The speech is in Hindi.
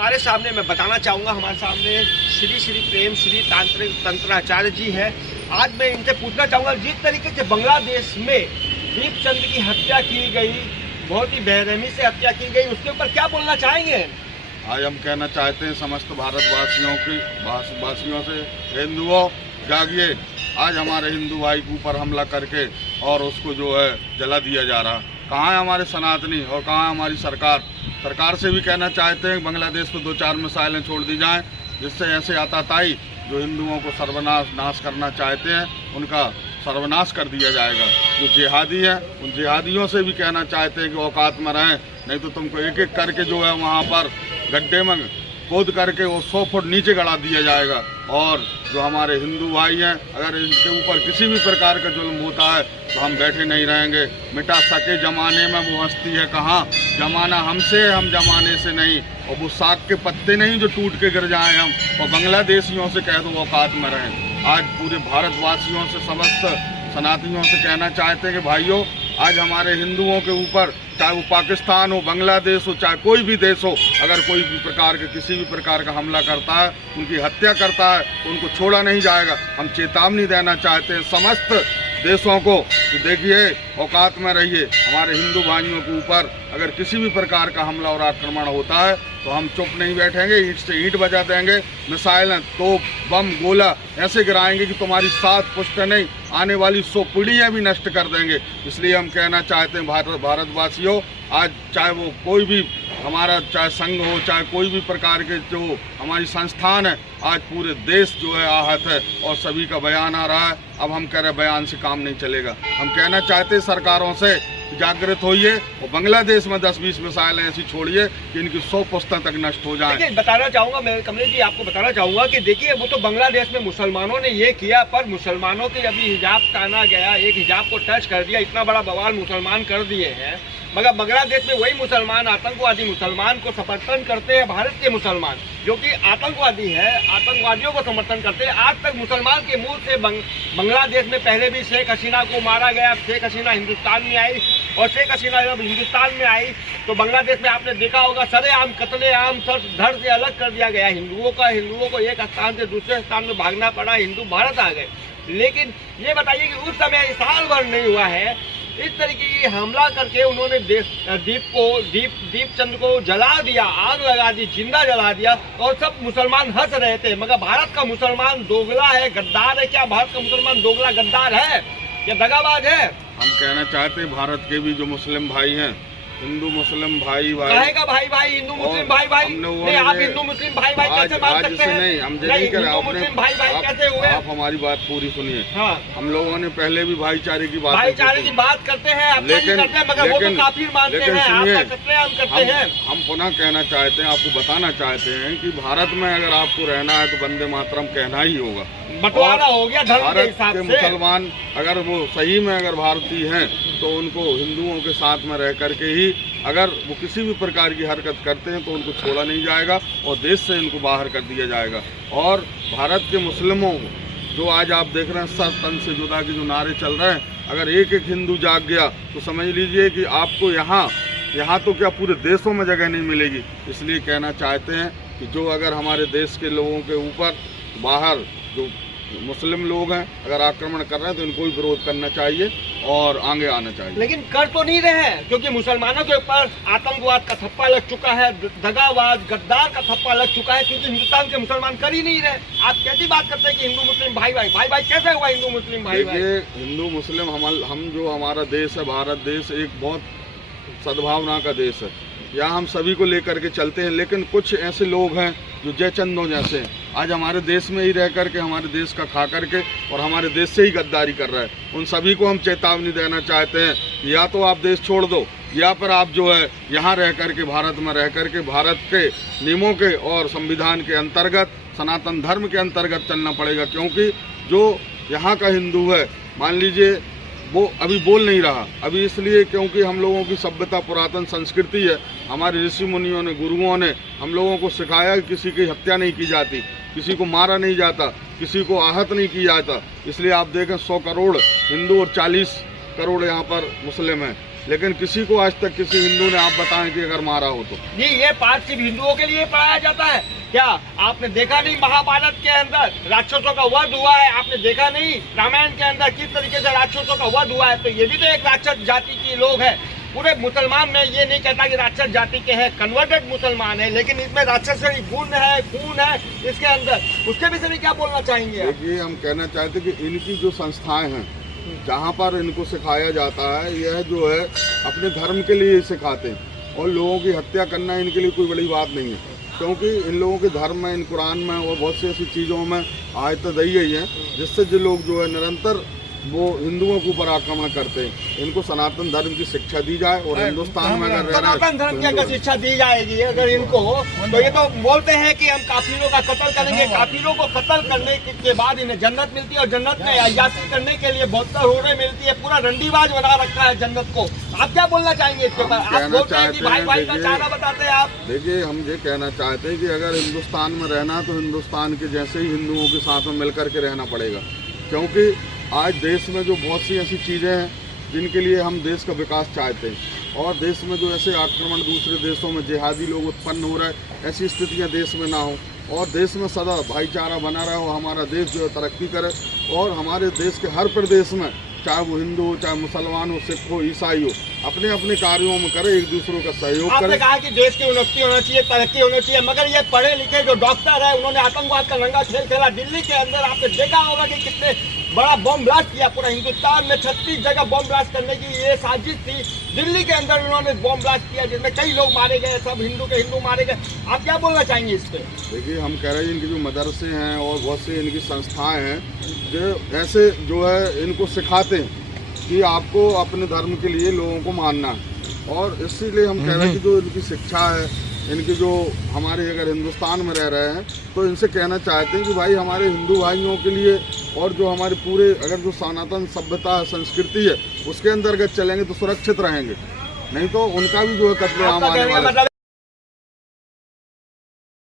हमारे सामने मैं बताना चाहूँगा, हमारे सामने श्री श्री प्रेम श्री तांत्रिक तंत्राचार्य जी है। आज मैं इनसे पूछना चाहूँगा, जिस तरीके से बांग्लादेश में दीपचंद की हत्या की गई, बहुत ही बेरहमी से हत्या की गई, उसके ऊपर क्या बोलना चाहेंगे? आज हम कहना चाहते हैं समस्त भारतवासियों से, हिंदुओं जागिए। आज हमारे हिंदू भाई के ऊपर हमला करके और उसको जो है जला दिया जा रहा। कहाँ है हमारे सनातनी और कहाँ है हमारी सरकार? सरकार से भी कहना चाहते हैं बांग्लादेश को 2-4 मिसाइलें छोड़ दी जाएं, जिससे ऐसे आतताई जो हिंदुओं को नाश करना चाहते हैं उनका सर्वनाश कर दिया जाएगा। जो जिहादी हैं उन जिहादियों से भी कहना चाहते हैं कि औकात में रहें, नहीं तो तुमको एक एक करके जो है वहाँ पर गड्ढे में खोद करके वो 100 फुट नीचे गड़ा दिया जाएगा। और जो हमारे हिंदू भाई हैं, अगर इनके ऊपर किसी भी प्रकार का जुल्म होता है तो हम बैठे नहीं रहेंगे। मिटा सके जमाने में वो हस्ती है कहाँ, जमाना हमसे है, हम जमाने से नहीं। और वो साग के पत्ते नहीं जो टूट के गिर जाएं हम। और बांग्लादेशियों से कह दो औकात में रहें। आज पूरे भारतवासियों से, समस्त सनातनियों से कहना चाहते हैं कि भाइयों, आज हमारे हिंदुओं के ऊपर, चाहे वो पाकिस्तान हो, बांग्लादेश हो, चाहे कोई भी देश हो, अगर कोई भी प्रकार के किसी भी प्रकार का हमला करता है, उनकी हत्या करता है, तो उनको छोड़ा नहीं जाएगा। हम चेतावनी देना चाहते हैं समस्त देशों को कि देखिए औकात में रहिए। हमारे हिंदू भाइयों के ऊपर अगर किसी भी प्रकार का हमला और आक्रमण होता है तो हम चुप नहीं बैठेंगे, ईंट से ईंट बजा देंगे, मिसाइलें, तोप, बम, गोला ऐसे गिराएंगे कि तुम्हारी 7 पुश्त नहीं, आने वाली 100 पीढ़ियाँ भी नष्ट कर देंगे। इसलिए हम कहना चाहते हैं भारतवासियों, आज चाहे वो कोई भी हमारा, चाहे संघ हो, चाहे कोई भी प्रकार के जो हमारी संस्थान है, आज पूरे देश जो है आहत है और सभी का बयान आ रहा है। अब हम कह रहे बयान से काम नहीं चलेगा। हम कहना चाहते हैं सरकारों से जागृत होइए और बांग्लादेश में 10-20 मिसाइलें ऐसी छोड़िए कि इनकी 100 पुश्तें तक नष्ट हो जाएं। देखिए, बताना चाहूँगा मैं, कमलेश जी आपको बताना चाहूँगा कि देखिए वो तो बांग्लादेश में मुसलमानों ने ये किया, पर मुसलमानों के अभी हिजाब ताना गया, एक हिजाब को टच कर दिया, इतना बड़ा बवाल मुसलमान कर दिए हैं। मगर बांग्लादेश में वही मुसलमान, आतंकवादी मुसलमान को समर्थन करते हैं। भारत के मुसलमान जो कि आतंकवादी है, आतंकवादियों को समर्थन करते हैं। आज तक मुसलमान के मुंह से बांग्लादेश में पहले भी शेख हसीना को मारा गया, शेख हसीना हिंदुस्तान में आई, और शेख हसीना जब हिंदुस्तान में आई तो बांग्लादेश में आपने देखा होगा सरेआम कत्लेआम, सब धड़ से अलग कर दिया गया हिंदुओं को एक स्थान से दूसरे स्थान में भागना पड़ा, हिंदू भारत आ गए। लेकिन ये बताइए कि उस समय साल भर नहीं हुआ है, इस तरीके की हमला करके उन्होंने दीपचंद को जला दिया, आग लगा दी, जिंदा जला दिया, और सब मुसलमान हंस रहे थे। मगर भारत का मुसलमान दोगला है, गद्दार है। क्या भारत का मुसलमान दोगला गद्दार है या दगाबाज है? हम कहना चाहते हैं भारत के भी जो मुस्लिम भाई हैं, हिंदू मुस्लिम भाई कहेगा भाई हिंदू मुस्लिम भाई नहीं, आप हिंदू मुस्लिम भाई कैसे मान सकते हैं? नहीं, हम नहीं कर रहे, मुस्लिम भाई कैसे हुए? आप हमारी बात पूरी सुनिए। हाँ, हम लोगों ने पहले भी भाईचारे की बात करते हैं, लेकिन मगर वो तो काफिर मानते हैं, आपका कत्लेआम करते हैं। हम पुनः कहना चाहते हैं, आपको बताना चाहते हैं कि भारत में अगर आपको रहना है तो वंदे मातरम कहना ही होगा। बंटवारा हो गया धर्म के हिसाब से। मुसलमान अगर वो सही में अगर भारतीय हैं तो उनको हिंदुओं के साथ में रह करके ही, अगर वो किसी भी प्रकार की हरकत करते हैं तो उनको छोड़ा नहीं जाएगा और देश से इनको बाहर कर दिया जाएगा। और भारत के मुस्लिमों को जो आज आप देख रहे हैं सर तन से जुदा के जो नारे चल रहे हैं, अगर एक एक हिंदू जाग गया तो समझ लीजिए कि आपको यहाँ तो क्या पूरे देशों में जगह नहीं मिलेगी। इसलिए कहना चाहते हैं कि जो अगर हमारे देश के लोगों के ऊपर बाहर जो मुस्लिम लोग हैं अगर आक्रमण कर रहे हैं तो इनको भी विरोध करना चाहिए और आगे आना चाहिए। लेकिन कर तो नहीं रहे हैं, क्योंकि मुसलमानों के ऊपर आतंकवाद का थप्पा लग चुका है, दगाबाज गद्दार का थप्पा लग चुका है, क्योंकि हिंदुस्तान के मुसलमान कर ही नहीं रहे। आप कैसी बात करते हैं कि हिंदू मुस्लिम भाई कैसे हुआ हिंदू मुस्लिम भाई? हिंदू मुस्लिम हम जो हमारा देश है, भारत देश एक बहुत सद्भावना का देश है। यहाँ हम सभी को लेकर के चलते हैं, लेकिन कुछ ऐसे लोग हैं जो जयचंदों जैसे हैं, आज हमारे देश में ही रह करके हमारे देश का खा करके और हमारे देश से ही गद्दारी कर रहा है। उन सभी को हम चेतावनी देना चाहते हैं, या तो आप देश छोड़ दो या फिर आप जो है यहाँ रह करके, भारत में रह करके भारत के नियमों के और संविधान के अंतर्गत, सनातन धर्म के अंतर्गत चलना पड़ेगा। क्योंकि जो यहाँ का हिंदू है, मान लीजिए वो अभी बोल नहीं रहा, अभी इसलिए क्योंकि हम लोगों की सभ्यता पुरातन संस्कृति है। हमारे ऋषि मुनियों ने, गुरुओं ने हम लोगों को सिखाया कि किसी की हत्या नहीं की जाती, किसी को मारा नहीं जाता, किसी को आहत नहीं किया जाता। इसलिए आप देखें 100 करोड़ हिंदू और 40 करोड़ यहाँ पर मुस्लिम हैं। लेकिन किसी को आज तक किसी हिंदू ने आप बताएं कि अगर मारा हो तो। जी, ये पाठ सिर्फ हिंदुओं के लिए पढ़ाया जाता है क्या? आपने देखा नहीं महाभारत के अंदर राक्षसों का वध हुआ है? आपने देखा नहीं रामायण के अंदर किस तरीके से राक्षसों का वध हुआ है? तो ये भी तो एक राक्षस जाति के लोग हैं। पूरे मुसलमान में ये नहीं कहता कि राक्षस जाति के हैं, कन्वर्टेड मुसलमान है, लेकिन इसमें राक्षसी गुण है, खून है इसके अंदर। उसके विषय में क्या बोलना चाहेंगे? देखिए, हम कहना चाहते कि इनकी जो संस्थाएं हैं जहाँ पर इनको सिखाया जाता है, यह जो है अपने धर्म के लिए सिखाते हैं और लोगों की हत्या करना इनके लिए कोई बड़ी बात नहीं है, क्योंकि इन लोगों के धर्म में, इन कुरान में और बहुत सी ऐसी चीज़ों में आयत दी गई है जिससे जो लोग जो है निरंतर वो हिंदुओं के ऊपर आक्रमण करते हैं। इनको सनातन धर्म की शिक्षा दी जाए और हिंदुस्तान में अगर सनातन धर्म की अगर शिक्षा दी जाएगी अगर इनको, तो ये तो बोलते हैं कि हम काफिरों का कत्ल करेंगे, काफिरों को कत्ल करने के बाद इन्हें जन्नत मिलती है और जन्नत में अय्याशी करने के लिए 72 होरें मिलती है। पूरा रंडीबाज बना रखा है जन्नत को। आप क्या बोलना चाहेंगे इसके ऊपर? आप बोलते हैं कि भाई भाई का चारा बताते हैं आप। देखिए, हम ये कहना चाहते हैं कि अगर हिंदुस्तान में रहना तो हिंदुस्तान के जैसे ही हिंदुओं के साथ में मिलकर के रहना पड़ेगा, क्योंकि आज देश में जो बहुत सी ऐसी चीज़ें हैं जिनके लिए हम देश का विकास चाहते हैं और देश में जो ऐसे आक्रमण दूसरे देशों में जिहादी लोग उत्पन्न हो रहे हैं, ऐसी स्थितियां देश में ना हो और देश में सदा भाईचारा बना रहा हो, हमारा देश जो है तरक्की करे और हमारे देश के हर प्रदेश में, चाहे वो हिंदू हो, चाहे मुसलमान हो, सिख हो, ईसाई हो, अपने अपने कार्यों में करे, एक दूसरों का सहयोग करे। आपने कहा कि देश की उन्नति होना चाहिए, तरक्की होनी चाहिए, मगर ये पढ़े लिखे जो डॉक्टर है उन्होंने आतंकवाद का रंगा खेल खेला। दिल्ली के अंदर आपने देखा होगा कि कितने बड़ा बम ब्लास्ट किया, पूरा हिंदुस्तान में 36 जगह बम ब्लास्ट करने की ये साजिश थी। दिल्ली के अंदर उन्होंने बम ब्लास्ट किया जिसमें कई लोग मारे गए, सब हिंदू के हिंदू मारे गए। आप क्या बोलना चाहेंगे इस पर? देखिए, हम कह रहे हैं इनकी जो मदरसे हैं और बहुत सी इनकी संस्थाएं हैं जो ऐसे जो है इनको सिखाते हैं कि आपको अपने धर्म के लिए लोगों को मानना है और इसीलिए हम कह रहे हैं कि जो इनकी शिक्षा है, इनकी जो हमारे अगर हिंदुस्तान में रह रहे हैं तो इनसे कहना चाहते हैं कि भाई हमारे हिंदू भाइयों के लिए और जो हमारे पूरे अगर जो सनातन सभ्यता संस्कृति है उसके अंतर्गत चलेंगे तो सुरक्षित रहेंगे, नहीं तो उनका भी जो है कत्लेआम आने वाला है।